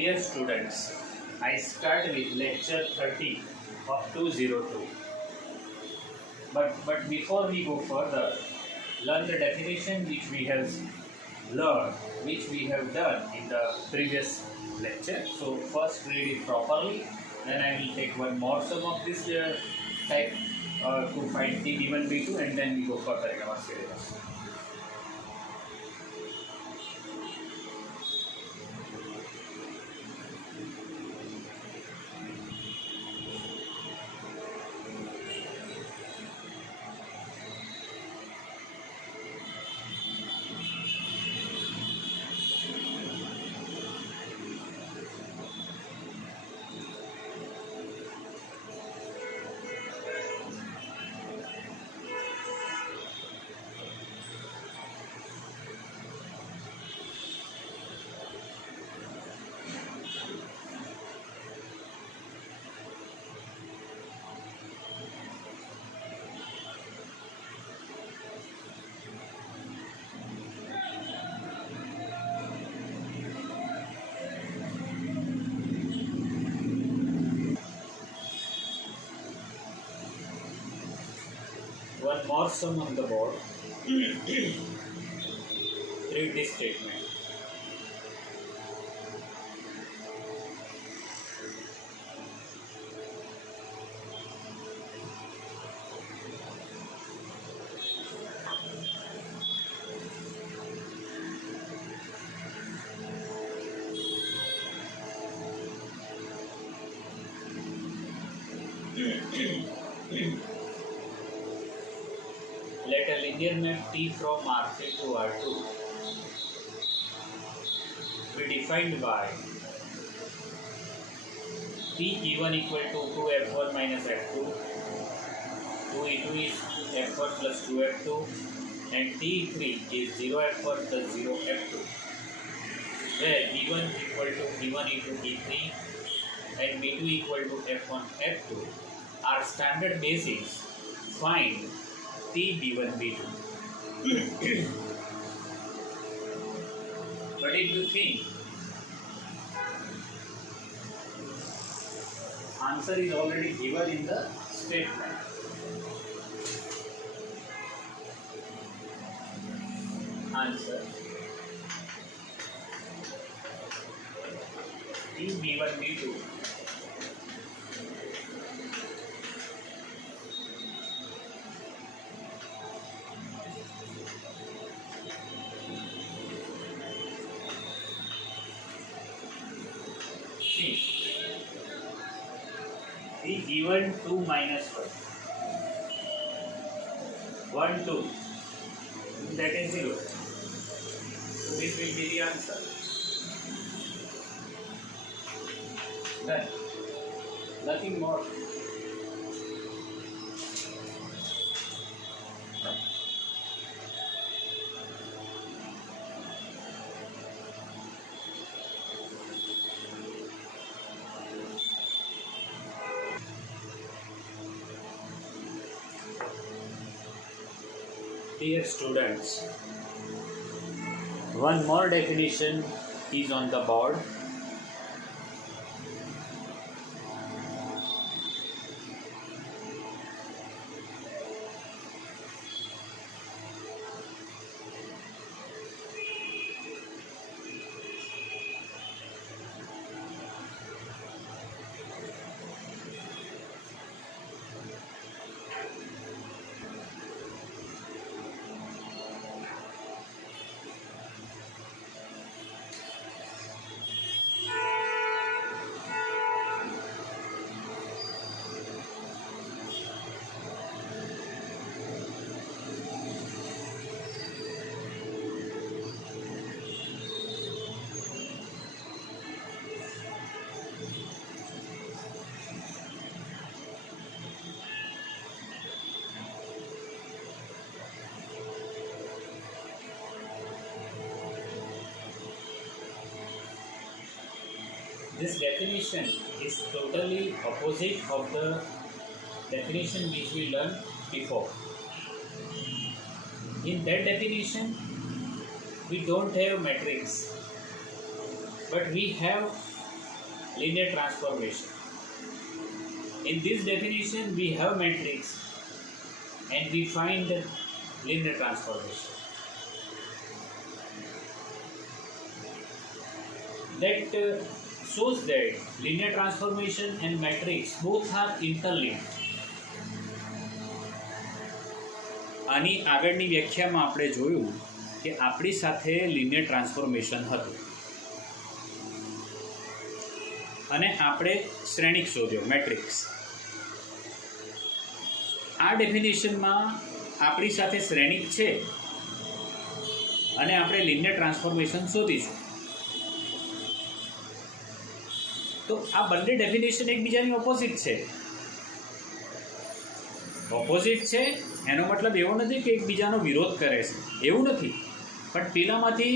Dear students, I start with lecture 30 of 202. But before we go further, learn the definition which we have learned, which we have done in the previous lecture. So first read it properly, then I will take one more sum of this type to find T given B2, and then we go further in our syllabus. One more sum on the board. Read this statement. Let a linear map T from R3 to R2 be defined by T given equal to 2F1 minus F2, 2E2 is F1 plus 2F2, and T3 is 0F1 plus 0F2, where B1 equal to B1 into B3 and B2 equal to F1 F2 are standard bases. Find T B1 B2. What did you think? Answer is already given in the statement. Answer T B1 B2 is given 2 minus 1. 1, 2. That is 0. So this will be the answer. Done. Nothing more. Dear students, one more definition is on the board. This definition is totally opposite of the definition which we learned before. In that definition, we don't have matrix, but we have linear transformation. In this definition, we have matrix and we find linear transformation. That shows that linear transformation and matrix both are interlinked. આની આગળની વ્યાખ્યામાં આપણે જોયું કે આપણી સાથે linear transformation હતું અને આપણે શ્રેણિક શોધ્યો મેટ્રિક્સ. આ ડેફિનેશનમાં આપણી સાથે શ્રેણિક છે અને આપણે લિનિયર ટ્રાન્સફોર્મેશન શોધીશું. તો આ બંને ડેફિનેશન એકબીજાની ઓપોઝિટ છે. ઓપોઝિટ છે એનો મતલબ એવો નથી કે એકબીજાનો વિરોધ કરે છે, એવું નથી. પણ પેલામાંથી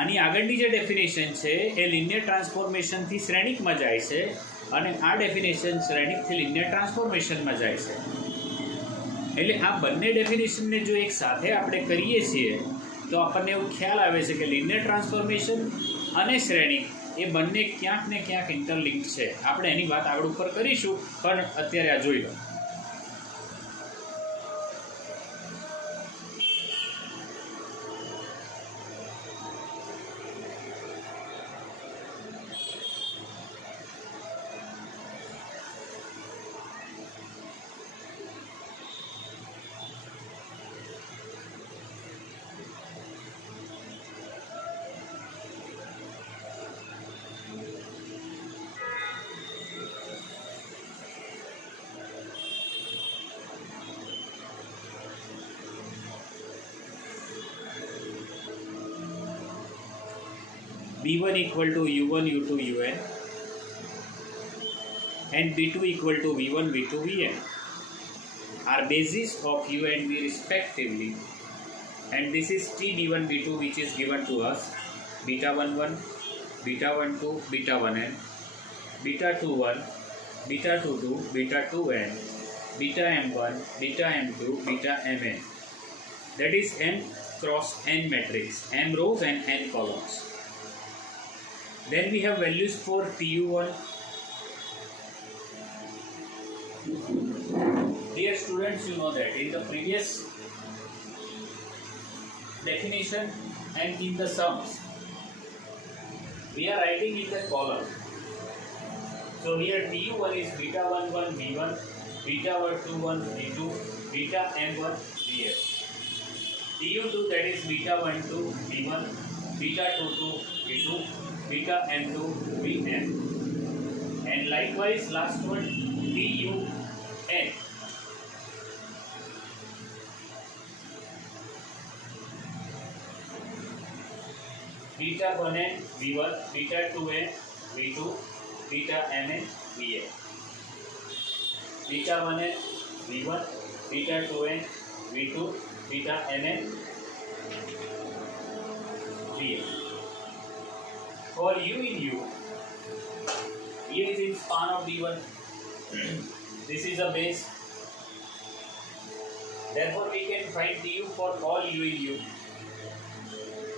આની આગળની જે ડેફિનેશન છે એ લિનિયર ટ્રાન્સફોર્મેશનથી શ્રેણિકમાં જાય છે અને આ ડેફિનેશન શ્રેણિકથી લિનિયર ટ્રાન્સફોર્મેશનમાં જાય છે. એટલે આ બંને ડેફિનેશનને જો એક સાથે આપણે કરીએ છીએ તો આપણને એવું ખ્યાલ આવે છે કે લિનિયર ટ્રાન્સફોર્મેશન અને શ્રેણિક એ બંને ક્યાંક ને ક્યાંક ઇન્ટરલિંક્ડ છે. આપણે એની વાત આગળ ઉપર કરીશું, પણ અત્યારે આ જોઈ લો. B1 equal to U1 U2 UN and B2 equal to V1 V2 Vn are bases of U and V respectively, and this is T B1 B2 which is given to us: beta 11, beta 12, beta 1n, beta 21, beta 22, beta 2n, beta m1, beta m2, beta mn. That is n cross n matrix, m rows and n columns. Then we have values for TU1. Dear students, you know that in the previous definition and in the sums, we are writing in the column. So here TU1 is beta 11 V1, beta 21 V2, beta m1 Vf. TU2 that is beta 12 V1, beta 22 V2, beta m2 vn, and likewise last one tun. Beta 1n v1, beta 2n v2, beta mn vn. Beta 1n v1, beta 2n v2, beta mn vn. For U in U, E is in span of D1. This is a base. Therefore, we can find TU for all U in U.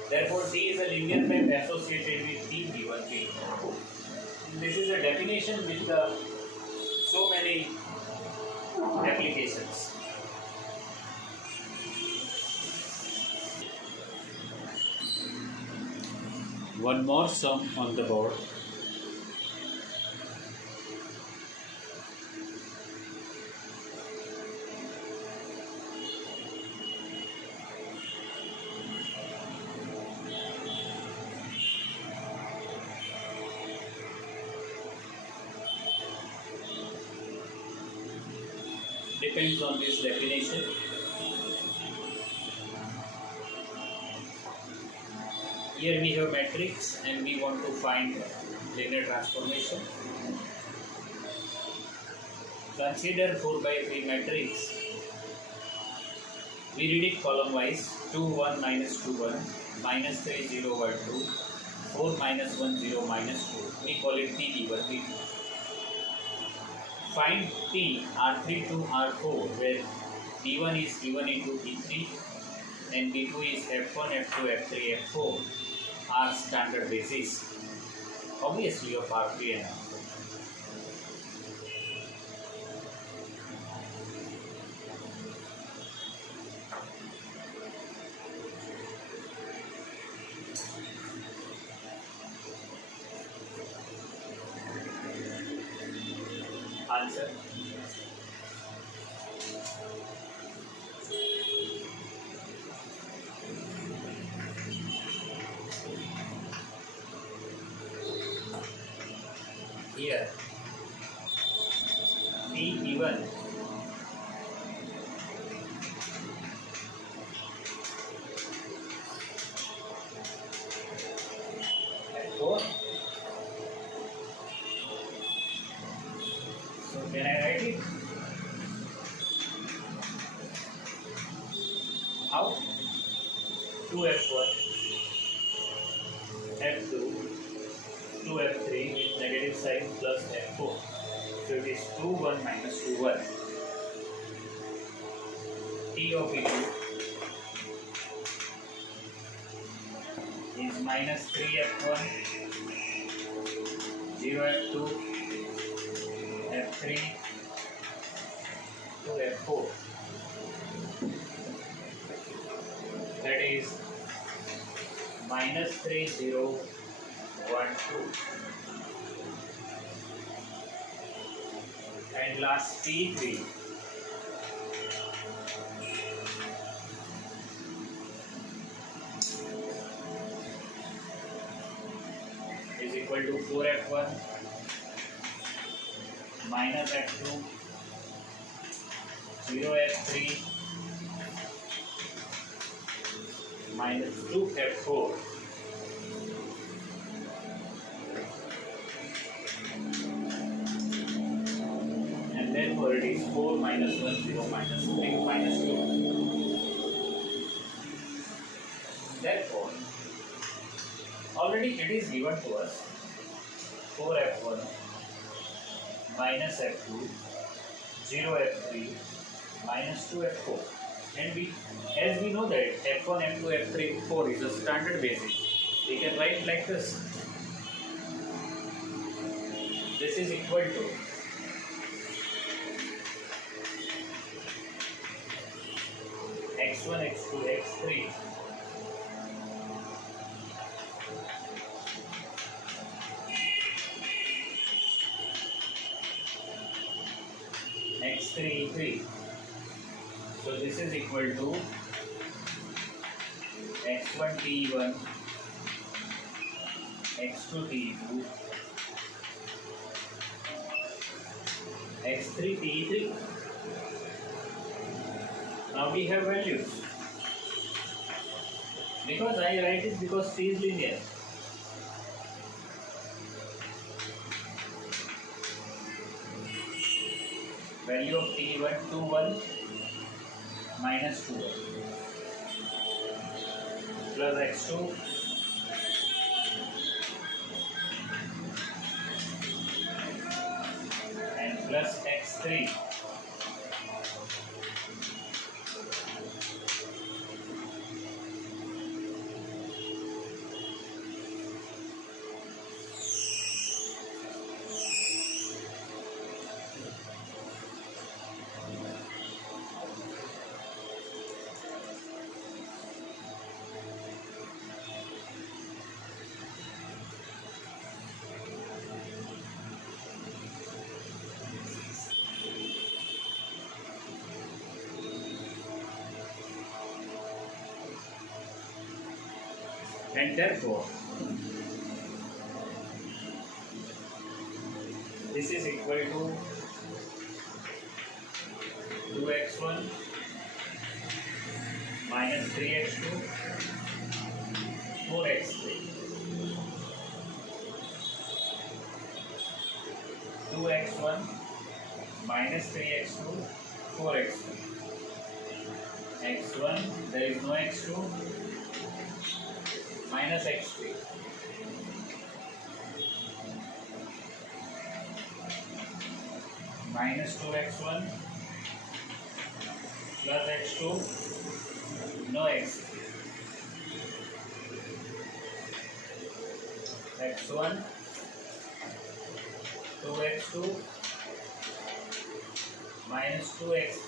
Therefore, T is a linear map associated with T B1 P. This is a definition with so many applications. One more sum on the board. Depends on this definition. Here we have matrix and we want to find linear transformation. Consider 4 by 3 matrix. We read it column wise: 2 1 minus 2 1, minus 3 0 1 2, 4 minus 1 0 minus 2. We call it T B1 B2. Find T R3 to R4 where D1 is given into D3 and D2 is F1, F2, F3, F4 are standard bases. Obviously, your R3 and R4. Answer. Here, P given at 4. So can I write it? How? 2F1, F2, 2F3 with negative sign plus F4. So it is 2, 1 minus 2, 1. T of E2 is minus 3F1, 0F2, F3, 2F4. That is minus 3, 0, 1, 2. And last T3 is equal to 4F1 minus F2, 0F3 minus 2F4. And therefore it is 4 minus 1, 0 minus 3 minus 2. Therefore, already it is given to us 4F1 minus F2, 0F3 minus 2F4. And as we know that F1, F2, F3, F4 is a standard basis, we can write like this. This is equal to x1, x2, x3 x3, e3. So this is equal to x1 t1, x2 t2, x3 t3. Now we have values. Because I write it because t is linear. Value of t1 2 1 minus 2 1 plus x2 and plus x3 and therefore this is equal to 2x1 minus 3x2 4x3 2x1 minus 3x2 4x3 x1 there is no x2 minus x3 minus 2x1 plus x2 no x3 x1 2x2 minus 2x3,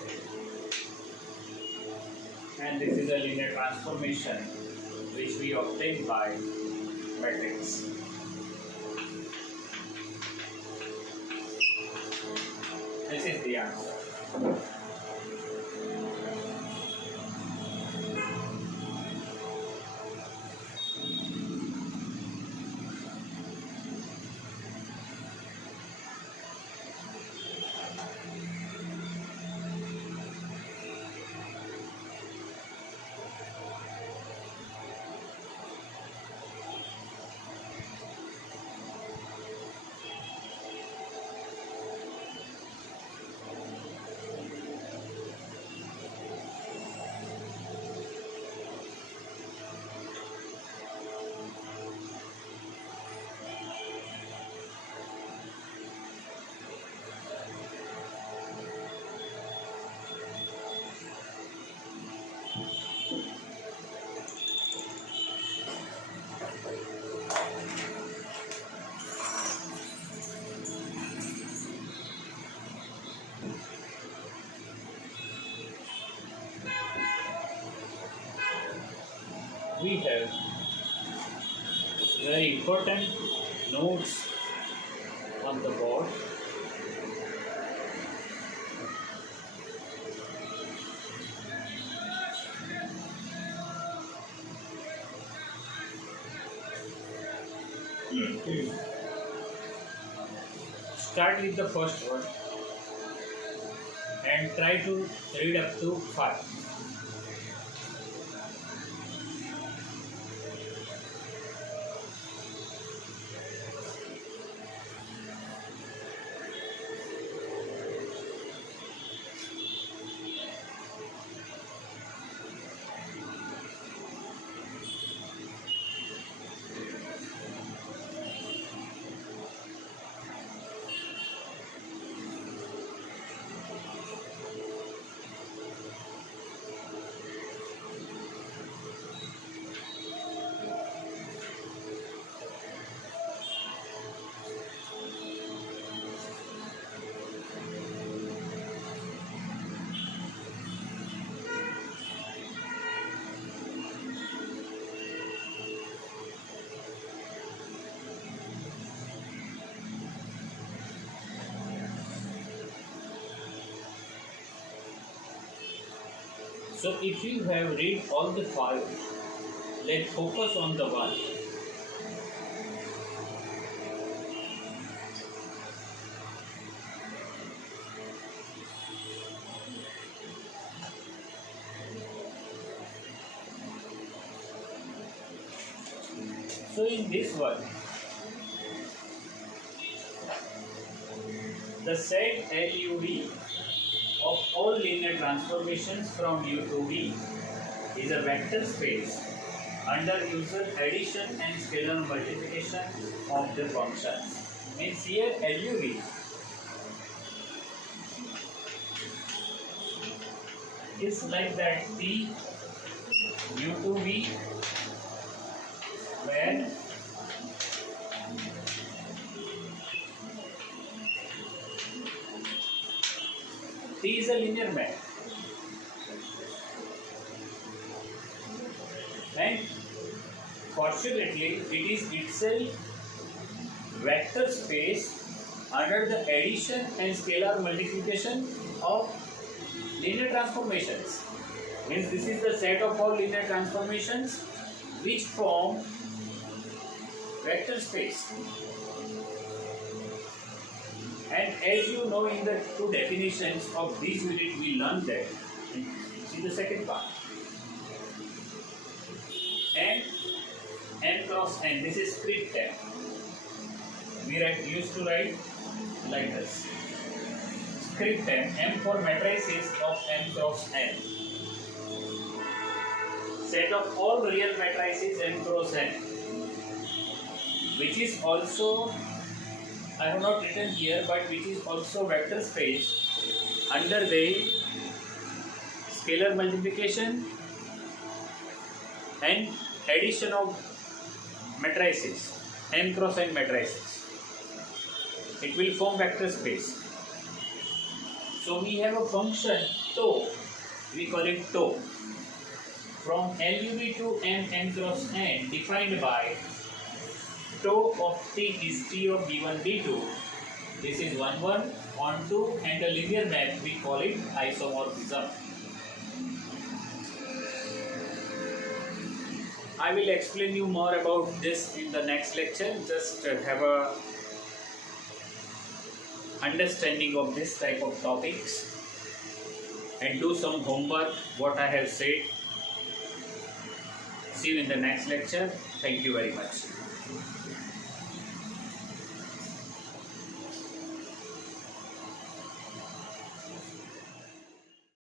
and this is a linear transformation which we obtain by matrix. This is the answer. We have very important notes on the board. Start with the first one and try to read up to 5. So if you have read all the 5, let's focus on the one. So in this one, the set LUV of all linear transformations from U to V is a vector space under user addition and scalar multiplication of the functions. Means here LUV is like that T U to V, where T is a linear map and fortunately it is itself vector space under the addition and scalar multiplication of linear transformations. Means this is the set of all linear transformations which form vector space. And as you know, in the two definitions of this unit we learned that. See the second part. N cross N, this is script M. We used to write like this. Script M for matrices of M cross N. Set of all real matrices M cross N, which is also, I have not written here, but which is also vector space under the scalar multiplication and addition of matrices, n cross n matrices. it will form vector space. So we have a function tau, we call it tau, from LUV to n cross n, defined by tau of t is t of b1 b2. This is 1 1 on 2, and the linear map we call it isomorphism. I will explain you more about this in the next lecture. Just have a understanding of this type of topics and do some homework what I have said. See you in the next lecture. Thank you very much.